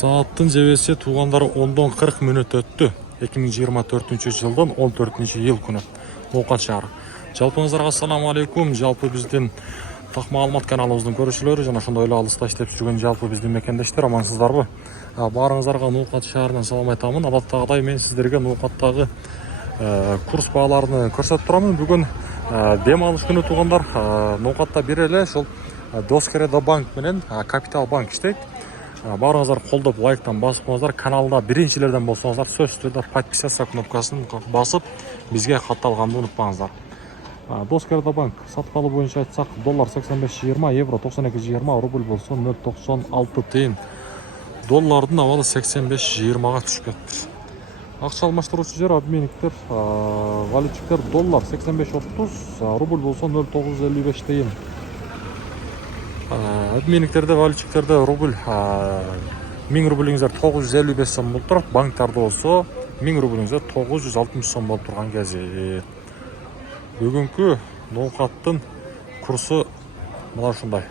Сааттын жебесі туғандары 10-40 минут өтті. 2024 жылдың 14 ел күні. Ноқат шары. Жалпыңыздарға ассаламу алейкум. Жалпы бізден Тақма Алмат каналымыздың көрушілері, жана шондой алыста иштеп жүрген жалпы біздің мекендештер, амансыздарбы? Барыңыздарга Ноқат шаарынан салам айтамын. Адаттагыдай мен сіздерге Ноқаттагы курс бааларын көрсөтүп турамын. Бүгүн дем алыш күнү тугандар. Ноқатта бир эле ошол Доскередо банк менен Капитал банк иштейт. Барыңыздар колдоп лайктан басып коңуздар. Каналда биринчилерден болсоңуздар сөзсүз түрдө подписаться кнопкасын басып бизге катталганды унутпаңыздар. Доскередо банк саткалы боюнча айтсак, доллар 85.20, евро 92.20, рубль болсо 0.96 тыйын. Доллардын абалы 85.20га түшүп кетти. Акча алмаштыруучу жер обменниктер, валютчиктер доллар 85.30, рубль болсо 0.955 тыйын. Обменниктерде, валютчиктерде рубль 1000 рублиңиздер 955 сом болуп турат, банктарда болсо 1000 рублиңиздер 960 сом болуп турган кези. Бүгүнкү Ноқаттын курсу мына ушундай.